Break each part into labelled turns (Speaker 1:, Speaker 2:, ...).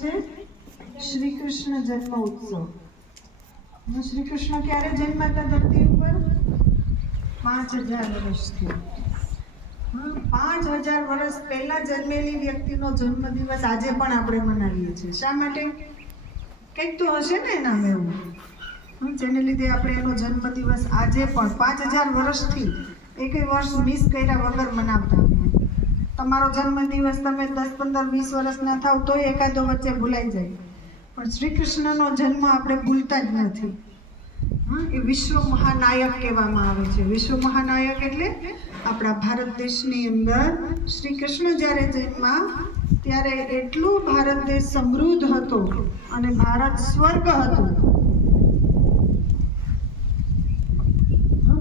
Speaker 1: છે? શ્રી કૃષ્ણ જન્મ ઉત્સવ શ્રી કૃષ્ણ ક્યારે જન્મ્યા હતા ધરતી ઉપર? પાંચ હજાર વર્ષથી. પાંચ હજાર વર્ષ પહેલા જન્મેલી વ્યક્તિનો જન્મદિવસ આજે પણ આપણે મનાવીએ છીએ. શા માટે? કંઈક તો હશે ને એનામાં એવું. હમ, જેને લીધે આપણે એનો જન્મદિવસ આજે પણ પાંચ હજાર વર્ષથી એકેય વર્ષ મિસ કર્યા વગર મનાવતા. તમારો જન્મદિવસ તમે દસ પંદર વીસ વર્ષના થાવ તોય એકાદો વચ્ચે ભૂલાઈ જાય. પણ શ્રી કૃષ્ણનો જન્મ આપણે ભૂલતા જ નથી. હમ, એ વિશ્વ મહાનાયક કહેવામાં આવે છે. વિશ્વ મહાનાયક એટલે આપણા ભારત દેશની અંદર શ્રી કૃષ્ણ જ્યારે જન્મા ત્યારે એટલું ભારત દેશ સમૃદ્ધ હતો અને ભારત સ્વર્ગ હતું.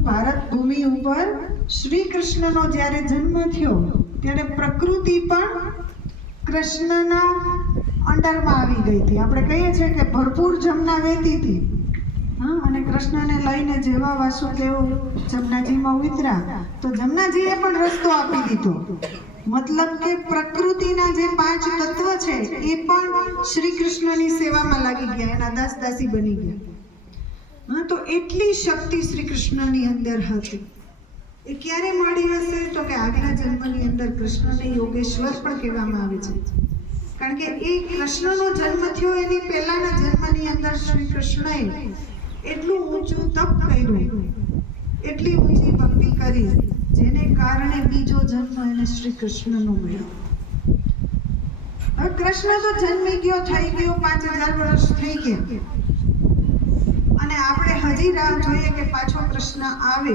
Speaker 1: ભારત ભૂમિ ઉપર શ્રી કૃષ્ણનો જ્યારે જન્મ થયો ત્યારે પ્રકૃતિ પણ કૃષ્ણના અંડરમાં આવી ગઈ હતી. આપણે કહીએ છીએ કે ભરપૂર જમના વહેતી હતી. હા, અને કૃષ્ણને લઈને જેવા વાસુદેવ જમનાજીમાં ઉતર્યા, તો જમનાજીએ પણ રસ્તો આપી દીધો. મતલબ કે પ્રકૃતિના જે પાંચ તત્વ છે, એ પણ શ્રી કૃષ્ણની સેવામાં લાગી ગયા, એના દાસ દાસી બની ગયા. હા, તો એટલી શક્તિ શ્રી કૃષ્ણની અંદર હતી. એ ક્યારે મળી હશે? તો કે આગલા જન્મની અંદર કૃષ્ણને યોગેશ્વર પણ કહેવામાં આવે છે. કારણ કે એ કૃષ્ણનો જન્મ થયો, એની પહેલાના જન્મની અંદર શ્રી કૃષ્ણએ એટલું ઊંચું તપ કર્યું, એટલી ઊંચી ભક્તિ કરી, જેને કારણે બીજો જન્મ એને શ્રી કૃષ્ણનો મળ્યો. હવે કૃષ્ણ તો જન્મી ગયો, થઈ ગયો, પાંચ હજાર વર્ષ થઈ ગયા. અને આપણે હજી રાહ જોઈએ પાછો પ્રશ્ન આવે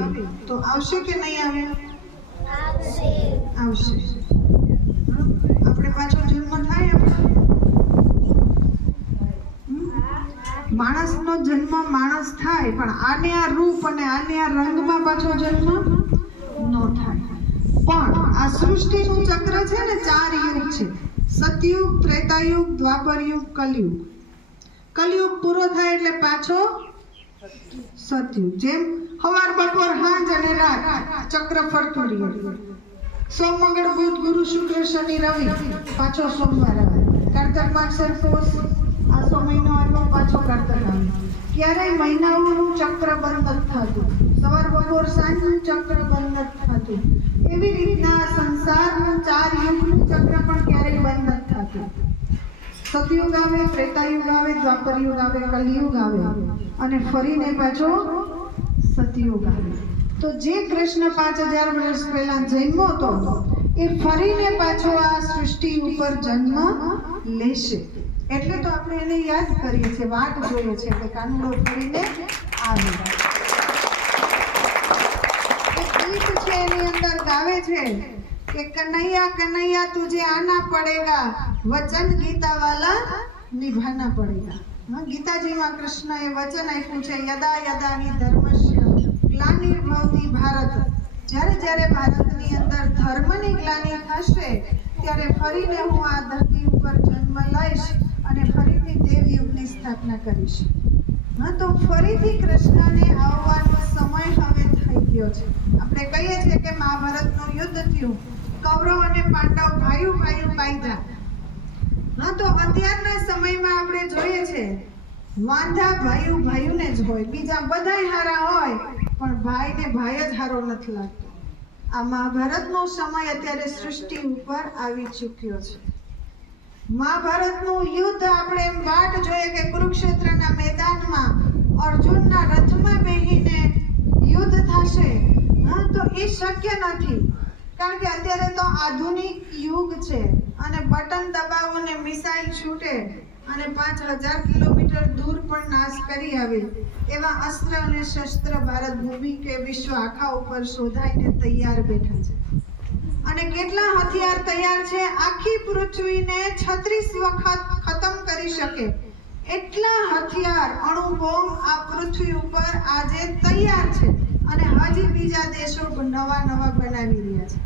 Speaker 1: તો આવશે કે નહીં આવે? આવશે. આપણે પાછો જન્મ થાય માણસનો જન્મ માણસ થાય પણ આને આ રૂપ અને આને આ રંગમાં પાછો જન્મ ન થાય. પણ આ સૃષ્ટિનું ચક્ર છે ને ચાર યુગ છે. સતયુગ ત્રેતાયુગ દ્વાપર યુગ કલયુગ. કલયુગ પૂરો થાય એટલે પાછો સતયુગ જેમ સવાર બપોર સાંજ અને રાત ચક્ર ફરતું રહ્યું સોમ મંગળ બુધ, ગુરુ, શુક્ર, શનિ, રવિ પાછો સોમવાર આવે. કારતક માગસર પોષ. આસો મહિનો આવ્યો પાછો કારતક આવે. ક્યારેય મહિનાઓનું ચક્ર બંધ નથી થતું. સવાર બપોર સાંજનું ચક્ર બંધ નથી થતું. એવી રીતના સંસારનું ચાર યુગનું ચક્ર પણ ક્યારેય બંધ નથી થતું. સતયુગ આવે, ત્રેતાયુગ આવે દ્વાપર યુગ આવે, કલયુગ આવે. અને ફરીને પાછો સતયુગ આવે. તો જે કૃષ્ણ પાંચ હજાર વર્ષ પહેલા જન્મો હતો, એ ફરીને પાછો આ સૃષ્ટિ ઉપર જન્મ લેશે. એટલે તો આપણે એને યાદ કરીએ છીએ વાત જોઈએ છે કે કાનુડો ફરીને આવે. ગીત છે એની અંદર ગાવે છે કે, કનૈયા કનૈયા, તુજે આના પડેગા, વચન ગીતા વાલા નિભાના પડેગા. ગીતાજીમાં કૃષ્ણએ વચન આપ્યું છે, યદા યદાની ધર્મશ્ય ધર્મસ્ય ગ્લાનિર્ભવતી ભારત. જ્યારે જ્યારે ભારતની અંદર ધર્મની ગ્લાની થશે, ત્યારે ફરીને હું આ ધરતી ઉપર જન્મ લઈશ અને ફરીથી દેવયુગની સ્થાપના કરીશ. હા, તો ફરીથી કૃષ્ણને આવવાનો સમય હવે થઈ ગયો છે. આપણે કહીએ છીએ કે મહાભારતનું યુદ્ધ થયું. કૌરવ અને પાંડવ ભાઈઓ ભાઈઓ પાયદા હા, તો અત્યારના સમયમાં આપણે જોઈએ છે, વાંધા ભાઈઓ ભાઈઓને જ હોય, બીજા બધાય હારા હોય, પણ ભાઈને ભાઈ જ હારો નથી લાગતો. આ મહાભારતનો સમય અત્યારે સૃષ્ટિ ઉપર આવી ચૂક્યો છે. મહાભારતનું યુદ્ધ આપણે એમ વાટ જોઈએ કે કુરુક્ષેત્રના મેદાનમાં અર્જુનના રથમાં બેહીને યુદ્ધ થશે. હા, તો એ શક્ય નથી. કારણ કે અત્યારે તો આધુનિક યુગ છે. અને બટન દબાવો ને મિસાઇલ છૂટે અને પાંચ હજાર કિલોમીટર દૂર પણ નાશ કરી આવે, એવા અસ્ત્ર અને શસ્ત્ર ભારત ભૂમિ કે વિશ્વ આખા ઉપર શોધાઈને તૈયાર બેઠા છે. અને કેટલા હથિયાર તૈયાર છે? આખી પૃથ્વીને છત્રીસ વખત ખતમ કરી શકે. એટલા હથિયાર અણુ બોમ્બ આ પૃથ્વી ઉપર આજે તૈયાર છે અને હજી બીજા દેશો નવા નવા બનાવી રહ્યા છે.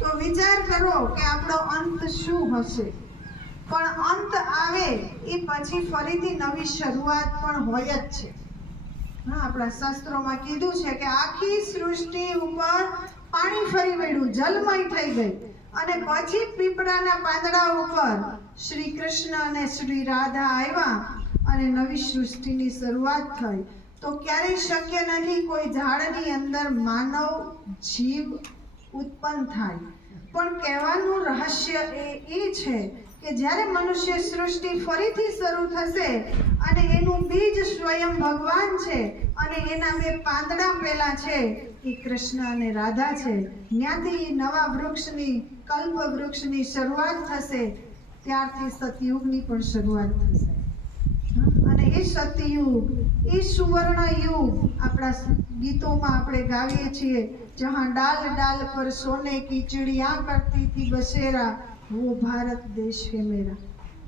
Speaker 1: તો વિચાર કરો કે આપણો અંત શું હશે. પણ અંત આવે એ પછી ફરીથી નવી શરૂઆત પણ હોય જ છે. હા, આપણા શાસ્ત્રોમાં કીધું છે કે આખી સૃષ્ટિ ઉપર પાણી ફરી વળ્યું, જલમય થઈ ગઈ. અને પછી પીપળાના પાંદડા ઉપર શ્રી કૃષ્ણ અને શ્રી રાધા આવ્યા અને નવી સૃષ્ટિની શરૂઆત થઈ. તો ક્યારેય શક્ય નથી કોઈ ઝાડની અંદર માનવ જીવ ઉત્પન્ન થાય. પણ કહેવાનું રહસ્ય એ એ છે કે જ્યારે મનુષ્ય સૃષ્ટિ ફરીથી શરૂ થશે અને એનું બીજ સ્વયં ભગવાન છે અને એના બે પાંદડા પેલા છે, એ કૃષ્ણ અને રાધા છે. ત્યાંથી નવા વૃક્ષની, કલ્પ વૃક્ષની શરૂઆત થશે. ત્યારથી સતયુગની પણ શરૂઆત થશે. અને એ સતયુગ એ સુવર્ણ યુગ. આપણા ગીતોમાં આપણે ગાવીએ છીએ, જહાં ડાલ ડાલ પર સોને કી ચિડિયા કરતી થી બસેરા વો ભારત દેશ હે મેરા.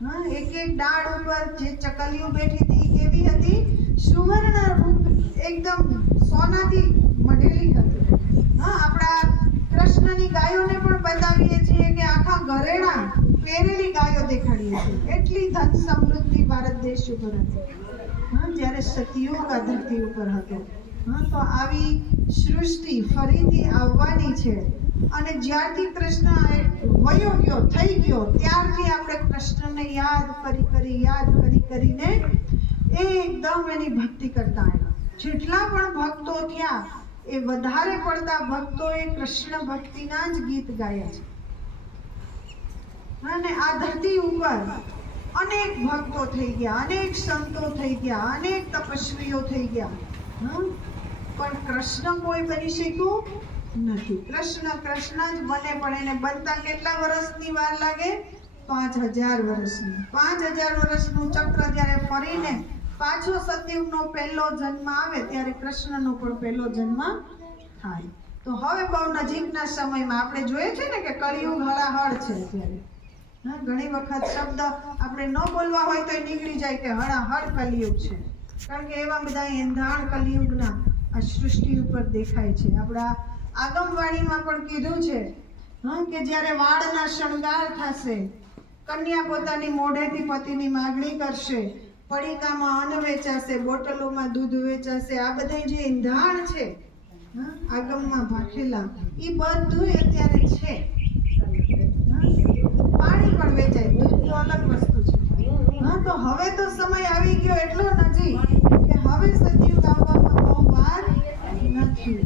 Speaker 1: હા, એક એક ડાળ ઉપર જે ચકલીઓ બેઠી હતી કેવી હતી? સુવર્ણ રૂપ, એકદમ સોનાથી મઢેલી હતી. હા, આપણા કૃષ્ણની ગાયોને પણ બતાવીએ છીએ કે આખા ઘરેણા પહેરેલી ગાયો દેખાડીએ છીએ. એટલી ધન સમૃદ્ધિ ભારત દેશ ઉપર હતી હા, જ્યારે સતયુગ આ ધરતી ઉપર હતો. હા, તો આવી સૃષ્ટિ ફરીથી આવવાની છે. અને જ્યારથી કૃષ્ણ વયો ગયો, થઈ ગયો, ત્યારથી આપણે કૃષ્ણને યાદ કરી કરી, યાદ કરી, કરીને એકદમ એની ભક્તિ કરતા આવ્યા. જેટલા પણ ભક્તો થયા, એ વધારે પડતા ભક્તોએ કૃષ્ણ ભક્તિના જ ગીત ગાયા છે. અને આ ધરતી ઉપર અનેક ભક્તો થઈ ગયા, અનેક સંતો થઈ ગયા, અનેક તપસ્વીઓ થઈ ગયા? પણ કૃષ્ણ કોઈ બની શક્યું નથી. કૃષ્ણ કૃષ્ણ જ બને, પણ એને બનતા કેટલા વર્ષની વાર લાગે? પાંચ હજાર વર્ષની. પાંચ હજાર વર્ષનું ચક્ર જ્યારે ફરીને પાછો સતયુગનો પહેલો જન્મ આવે, ત્યારે કૃષ્ણનો પણ પહેલો જન્મ થાય. તો હવે બહુ નજીકના સમયમાં આપણે જોઈએ છે ને કે કળિયુગ હળાહળ છે અત્યારે. હા, ઘણી વખત શબ્દ આપણે ન બોલવા હોય તો નીકળી જાય કે હળાહળ કલિયુગ છે. કારણ કે એવા બધા એંધાણ કલિયુગના આ સૃષ્ટિ ઉપર દેખાય છે. આપણા આગમવાણીમાં પણ કીધું છે, હા, કે જ્યારે વાળના શણગાર થશે, કન્યા પોતાની મોઢેથી પતિની માગણી કરશે, પડીકામાં અન્ન વેચાશે, બોટલોમાં દૂધ વેચાશે, આ બધા જે ઈંધાણ છે આગમમાં ભાખેલા એ બધું અત્યારે છે. વેચાય. દૂધ તો અલગ વસ્તુ છે. હા, તો હવે તો સમય આવી ગયો એટલો નજીક કે હવે સજીવ આવવામાં બહુ વાર નથી.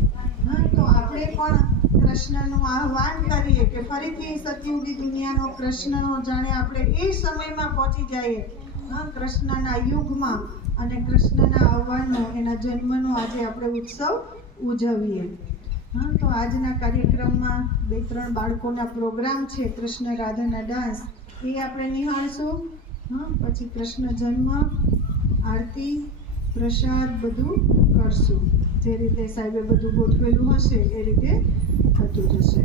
Speaker 1: તો આપણે પણ કૃષ્ણનું આહવાન કરીએ કે ફરીથી સતયુગી દુનિયાનો કૃષ્ણનો જાણે આપણે એ સમયમાં પહોંચી જઈએ. હા, કૃષ્ણના યુગમાં અને કૃષ્ણના આવવાનો, એના જન્મનો આજે આપણે ઉત્સવ ઉજવીએ. હા, તો આજના કાર્યક્રમમાં બે, ત્રણ બાળકોના પ્રોગ્રામ છે. કૃષ્ણ રાધાના ડાન્સ. એ આપણે નિહાળશું. હા, પછી કૃષ્ણ જન્મ, આરતી, પ્રસાદ બધું કરશું. જે રીતે સાહેબે બધું ગોઠવેલું હશે એ રીતે થતું જશે.